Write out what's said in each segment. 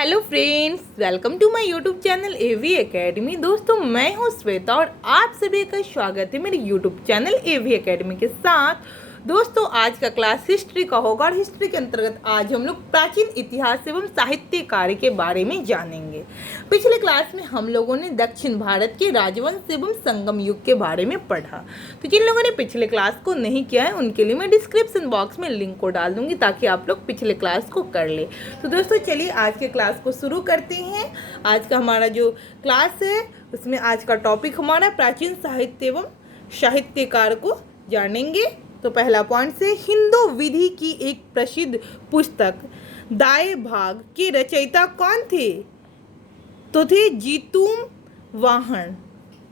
Hello friends, welcome to my YouTube channel AV academy. दोस्तों, मैं हूं श्वेता और आप सभी का स्वागत है मेरे यूट्यूब चैनल एवी एकेडमी के साथ। दोस्तों, आज का क्लास हिस्ट्री का होगा और हिस्ट्री के अंतर्गत आज हम लोग प्राचीन इतिहास एवं साहित्य कार्य के बारे में जानेंगे। पिछले क्लास में हम लोगों ने दक्षिण भारत के राजवंश एवं संगम युग के बारे में पढ़ा। तो जिन लोगों ने पिछले क्लास को नहीं किया है उनके लिए मैं डिस्क्रिप्शन बॉक्स में लिंक को डाल दूंगी ताकि आप लोग पिछले क्लास को कर ले। तो दोस्तों, चलिए आज के क्लास को शुरू करते हैं। आज का हमारा जो क्लास है उसमें आज का टॉपिक हमारा प्राचीन साहित्य एवं साहित्यकार को जानेंगे। तो पहला पॉइंट से हिंदू विधि की एक प्रसिद्ध पुस्तक दाए भाग के रचयिता कौन थे? तो थे जीतूम वाहन।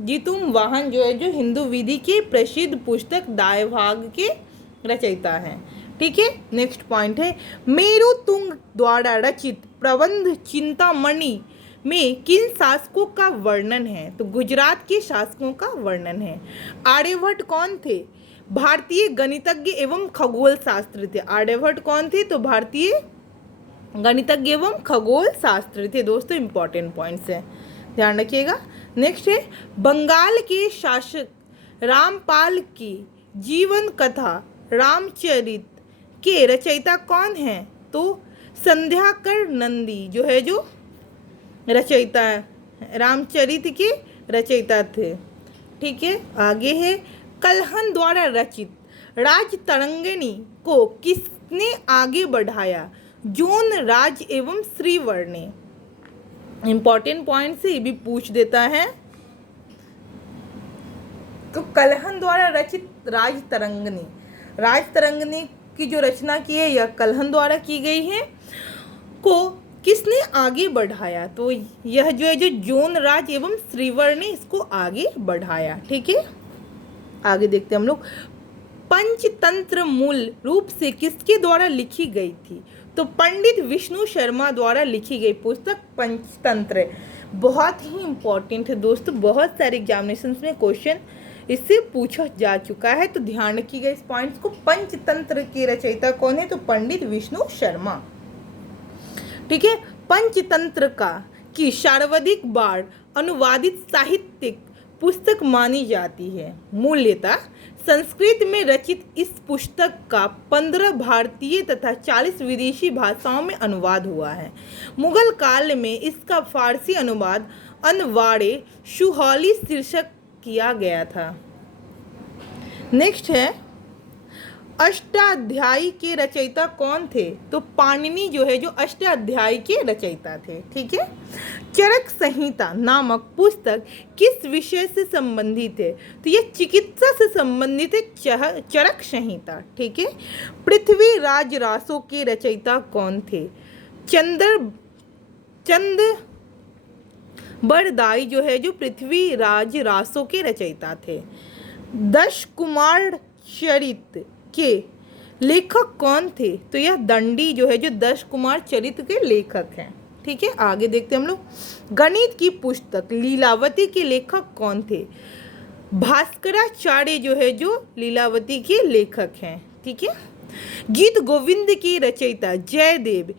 जीतूम वाहन जो है जो हिंदू विधि की प्रसिद्ध पुस्तक दाए भाग के रचयिता हैं। ठीक है, नेक्स्ट पॉइंट है मेरु तुंग द्वारा रचित प्रबंध चिंतामणि में किन शासकों का वर्णन है? तो गुजरात के शासकों का वर्णन है। आर्यभट्ट कौन थे? भारतीय गणितज्ञ एवं खगोल शास्त्री थे। आर्यभट्ट कौन थे? तो भारतीय गणितज्ञ एवं खगोल शास्त्री थे। दोस्तों, इंपॉर्टेंट पॉइंट्स है, ध्यान रखिएगा। नेक्स्ट है बंगाल के शासक रामपाल की जीवन कथा रामचरित के रचयिता कौन है? तो संध्याकर नंदी जो है जो रचयिता है, रामचरित के रचयिता थे। ठीक है, आगे है कल्हन द्वारा रचित राजतरंगिणी को किसने आगे बढ़ाया? जोन राज एवं श्रीवर्णी। इंपॉर्टेंट पॉइंट से ये भी पूछ देता है। तो कल्हन द्वारा रचित राजतरंगिणी की जो रचना की है यह कल्हन द्वारा की गई है। को किसने आगे बढ़ाया? तो यह जो है जो जोन राज एवं श्रीवर्णी इसको आगे बढ़ाया। ठीक है, आगे देखते हैं हम लोग। पंचतंत्र मूल रूप से किसके द्वारा लिखी गई थी? तो पंडित विष्णु शर्मा द्वारा लिखी गई पुस्तक पंचतंत्र बहुत ही इंपॉर्टेंट है दोस्तों। बहुत सारे एग्जामिनेशंस में क्वेश्चन इससे पूछा जा चुका है, तो ध्यान रखिएगा इस पॉइंट्स को। पंचतंत्र के रचयिता कौन है? तो पंडित विष्णु शर्मा। ठीक है, पंचतंत्र का की सर्वाधिक बार अनुवादित साहित्यिक पुस्तक मानी जाती है। मूल्यतः संस्कृत में रचित इस पुस्तक का 15 भारतीय तथा 40 विदेशी भाषाओं में अनुवाद हुआ है। मुगल काल में इसका फारसी अनुवाद अनवाड़े सुहौली शीर्षक किया गया था। नेक्स्ट है अष्टाध्यायी के रचयिता कौन थे? तो पाणिनि जो है जो अष्टाध्यायी के रचयिता थे। ठीक है, चरक संहिता नामक पुस्तक किस विषय से संबंधित है? तो ये चिकित्सा से संबंधित है, चरक संहिता। ठीक है, पृथ्वीराज रासो के रचयिता कौन थे? चंद बरदाई जो है जो पृथ्वीराज रासो के रचयिता थे। दश कुमार चरित के लेखक कौन थे? तो यह दंडी जो है जो दश कुमार चरित के लेखक हैं। ठीक है, आगे देखते हैं हम लोग। गणित की पुस्तक लीलावती के लेखक कौन थे? भास्कराचार्य जो है जो लीलावती के लेखक हैं। ठीक है, गीत गोविंद के रचयिता जयदेव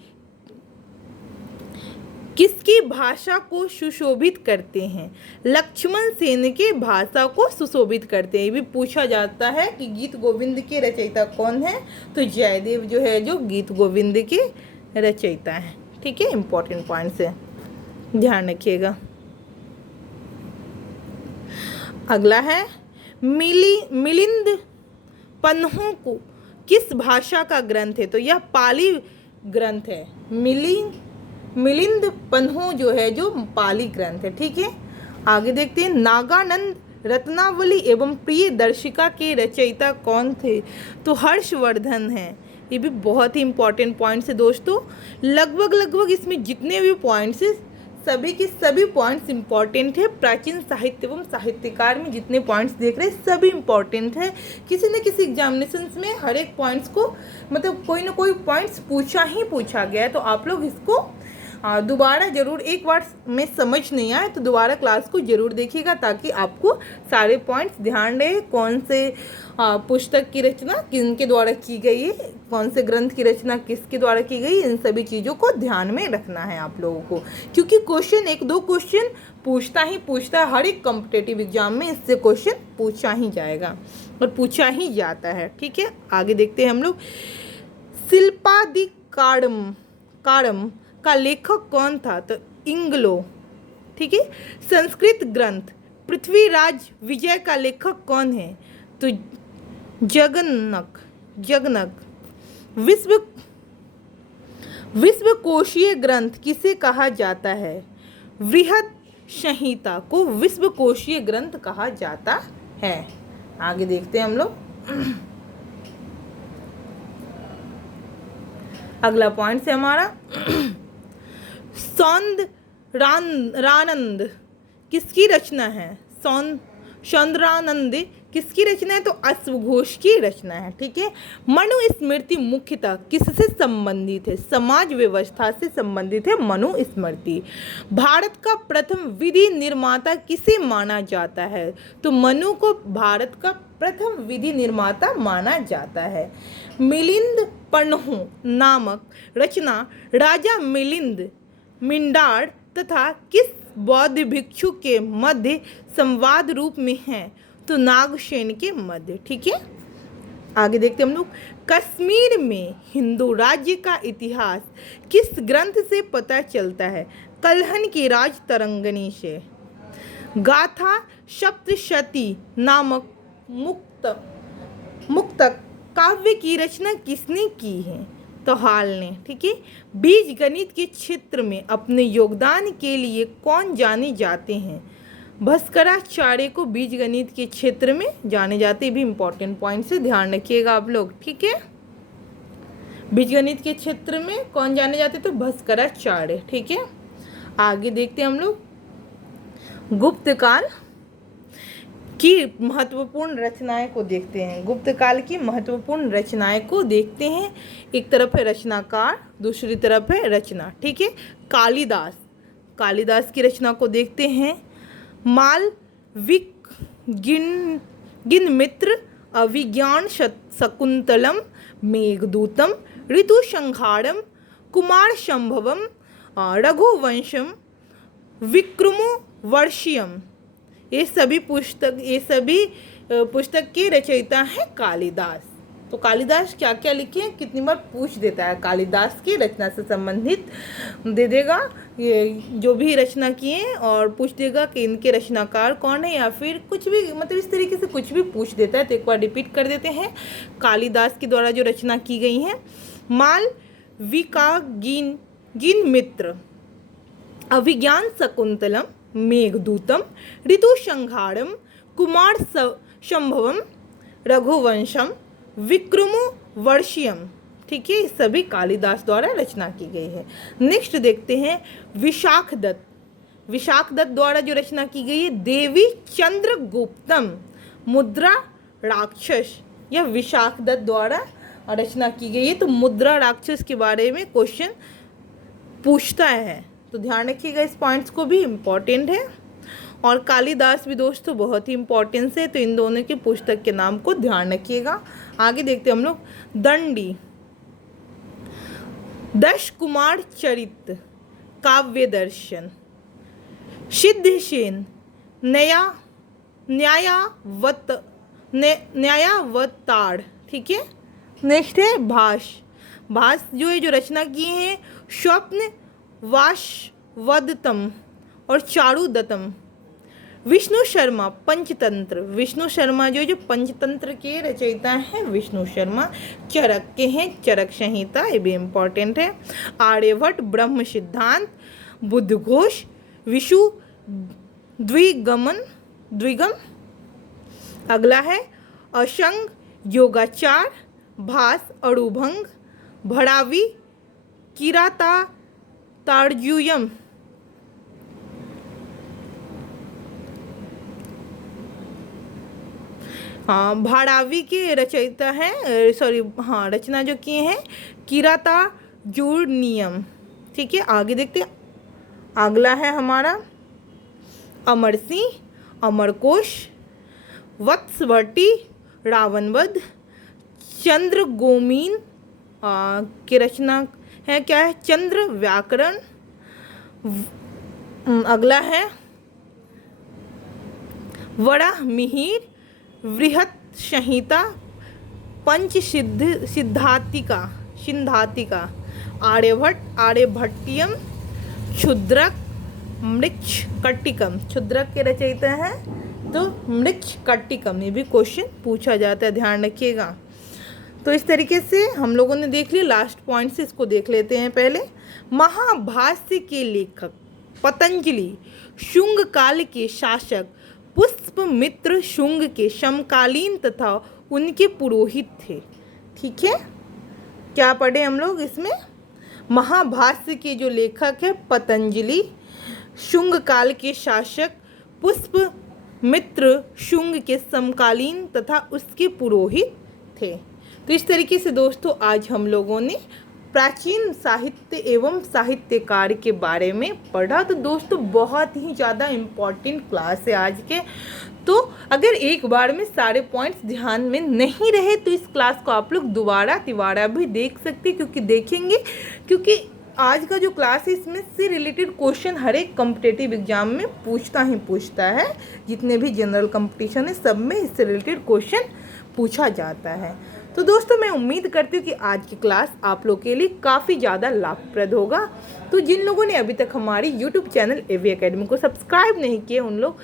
किसकी भाषा को सुशोभित करते हैं? लक्ष्मण सेन के भाषा को सुशोभित करते हैं। ये भी पूछा जाता है कि गीत गोविंद के रचयिता कौन है? तो जयदेव जो है जो गीत गोविंद के रचयिता हैं। ठीक है, इंपॉर्टेंट पॉइंट्स है, ध्यान रखिएगा। अगला है मिलिंद पन्हों को किस भाषा का ग्रंथ है? तो यह पाली ग्रंथ है। मिलिंद पन्हों जो है जो पाली ग्रंथ है। ठीक है, आगे देखते हैं नागानंद रत्नावली एवं प्रिय दर्शिका के रचयिता कौन थे? तो हर्षवर्धन हैं। ये भी बहुत ही इंपॉर्टेंट पॉइंट्स है दोस्तों। लगभग इसमें जितने भी पॉइंट्स है सभी के सभी पॉइंट्स इंपॉर्टेंट है। प्राचीन साहित्य एवं साहित्यकार में जितने पॉइंट्स देख रहे हैं सभी इंपॉर्टेंट है। किसी न किसी एग्जामिनेशंस में हर एक पॉइंट्स को मतलब कोई ना कोई पॉइंट्स पूछा गया है, तो आप लोग इसको दोबारा ज़रूर, एक बार में समझ नहीं आए तो दोबारा क्लास को ज़रूर देखिएगा, ताकि आपको सारे पॉइंट्स ध्यान रहे। कौन से पुस्तक की रचना किनके द्वारा की गई है, कौन से ग्रंथ की रचना किसके द्वारा की गई, इन सभी चीज़ों को ध्यान में रखना है आप लोगों को, क्योंकि क्वेश्चन 1-2 क्वेश्चन पूछता है। हर एक कॉम्पिटिटिव एग्जाम में इससे क्वेश्चन पूछा ही जाएगा और पूछा ही जाता है। ठीक है, आगे देखते हैं हम लोग। शिल्पादिकारम का लेखक कौन था? तो इंग्लो। ठीक है। संस्कृत ग्रंथ पृथ्वीराज विजय का लेखक कौन है? तो जगनक। विश्वकोशीय ग्रंथ किसे कहा जाता है? बृहद संहिता को विश्वकोशीय ग्रंथ कहा जाता है। आगे देखते हैं हम लोग। अगला पॉइंट है हमारा सौंदरानंद किसकी रचना है? सौंदरानंद किसकी रचना है? तो अश्वघोष की रचना है। ठीक है। मनुस्मृति मुख्यतः किससे संबंधित है? समाज व्यवस्था से संबंधित है मनुस्मृति। भारत का प्रथम विधि निर्माता किसे माना जाता है? तो मनु को भारत का प्रथम विधि निर्माता माना जाता है। मिलिंद पन्हु नामक रचना राजा मिलिंद मिंडार तथा किस बौद्ध भिक्षु के मध्य संवाद रूप में है? तो नागसेन के मध्य। ठीक है। आगे देखते हम लोग। कश्मीर में हिंदू राज्य का इतिहास किस ग्रंथ से पता चलता है? कल्हन की राज तरंगिणी से। गाथा सप्तशती नामक मुक्तक काव्य की रचना किसने की है? तो हाल ने। ठीक है। बीज गणित के क्षेत्र में अपने योगदान के लिए कौन जाने जाते हैं? भास्कराचार्य को बीज गणित के क्षेत्र में जाने जाते। भी इंपॉर्टेंट पॉइंट से ध्यान रखिएगा आप लोग। ठीक है। बीज गणित के क्षेत्र में कौन जाने जाते? तो भास्कराचार्य। ठीक है। आगे देखते हैं हम लोग। गुप्त काल की महत्वपूर्ण रचनाएं को देखते हैं। गुप्त काल की महत्वपूर्ण रचनाएं को देखते हैं। एक तरफ है रचनाकार, दूसरी तरफ है रचना। ठीक है। कालिदास की रचना को देखते हैं। मालविक गिनमित्र अभिज्ञान शकुंतलम मेघदूतम ऋतुसंहारम कुमार संभवम रघुवंशम विक्रमोर्वशीयम, ये सभी पुस्तक के रचयिता हैं कालिदास। तो कालिदास क्या क्या लिखे हैं कितनी बार पूछ देता है। कालिदास की रचना से संबंधित दे देगा ये जो भी रचना किए और पूछ देगा कि इनके रचनाकार कौन है, या फिर कुछ भी, मतलब इस तरीके से कुछ भी पूछ देता है। तो एक बार रिपीट कर देते हैं। कालिदास के द्वारा जो रचना की गई है। मालविकाग्निमित्र अभिज्ञान शकुंतलम मेघदूतम ऋतुसंहारम कुमार संभवम रघुवंशम विक्रमोर्वशीयम। ठीक है। सभी कालिदास द्वारा रचना की गई है। नेक्स्ट देखते हैं विशाख दत्त द्वारा जो रचना की गई है। देवी चंद्रगुप्तम मुद्रा राक्षस, यह विशाख दत्त द्वारा रचना की गई है। तो मुद्रा राक्षस के बारे में क्वेश्चन पूछता है, तो ध्यान रखिएगा। इस पॉइंट्स को भी इम्पॉर्टेंट है। और कालिदास भी दोस्तों बहुत ही इम्पोर्टेंस है। तो इन दोनों के पुस्तक के नाम को ध्यान रखिएगा। आगे देखते हैं हम लोग। दंडी, दश कुमार चरित, काव्य दर्शन, सिद्धसेन, न्यायावतार। ठीक है। नेक्स्ट है भास जो है जो रचना किए हैं स्वप्न वासवदत्तम और चारुदत्तम। विष्णु शर्मा पंचतंत्र, विष्णु शर्मा जो पंचतंत्र के रचयिता हैं विष्णु शर्मा। चरक के हैं चरक संहिता, ये भी इम्पोर्टेंट है। आर्यभट्ट ब्रह्म सिद्धांत, बुद्धघोष विषु द्विगम। अगला है असंग योगाचार, भास अड़ुभंग, भड़ावी किरातार्जुयम। हाँ, भाड़ावी के रचयिता हैं, रचना जो किए हैं किरातार्जुनियम। ठीक है, आगे देखते हैं। अगला है हमारा अमर सिंह, अमरकोश, वत्सवटी, रावणवध, चंद्रगोमीन की रचना है क्या है, चंद्र व्याकरण। अगला है वराहमिहिर, बृहत संहिता, पंच सिद्धातिका, आर्यभट्ट, आर्यभट्टियम, क्षुद्रक, मृच्छकटिकम। क्षुद्रक के रचयिता हैं तो मृच्छकटिकम, ये भी क्वेश्चन पूछा जाता है, ध्यान रखिएगा। तो इस तरीके से हम लोगों ने देख लिया। लास्ट पॉइंट से इसको देख लेते हैं पहले। महाभाष्य के लेखक पतंजलि शुंग काल के शासक पुष्पमित्र शुंग के समकालीन तथा उनके पुरोहित थे। ठीक है, क्या पढ़े हम लोग इसमें? महाभाष्य के जो लेखक है पतंजलि, शुंग काल के शासक पुष्पमित्र शुंग के समकालीन तथा उसके पुरोहित थे। तो इस तरीके से दोस्तों आज हम लोगों ने प्राचीन साहित्य एवं साहित्यकार के बारे में पढ़ा। तो दोस्तों बहुत ही ज़्यादा इम्पॉर्टेंट क्लास है आज के। तो अगर एक बार में सारे पॉइंट्स ध्यान में नहीं रहे तो इस क्लास को आप लोग दोबारा तिबारा भी देख सकते, क्योंकि आज का जो क्लास है इसमें से रिलेटेड क्वेश्चन हर एक कॉम्पिटिटिव एग्जाम में पूछता है। जितने भी जनरल कंपटीशन है सब में इससे रिलेटेड क्वेश्चन पूछा जाता है। तो दोस्तों मैं उम्मीद करती हूँ कि आज की क्लास आप लोग के लिए काफ़ी ज़्यादा लाभप्रद होगा। तो जिन लोगों ने अभी तक हमारी यूट्यूब चैनल एवी एकेडमी को सब्सक्राइब नहीं किए उन लोग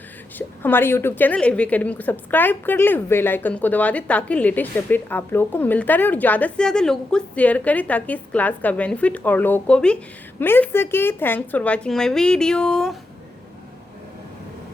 हमारे यूट्यूब चैनल एवी एकेडमी को सब्सक्राइब कर ले, बेल आइकन को दबा दे ताकि लेटेस्ट अपडेट आप लोगों को मिलता रहे, और ज़्यादा से ज़्यादा लोगों को शेयर करें ताकि इस क्लास का बेनिफिट और लोगों को भी मिल सके। Thanks for watching my video.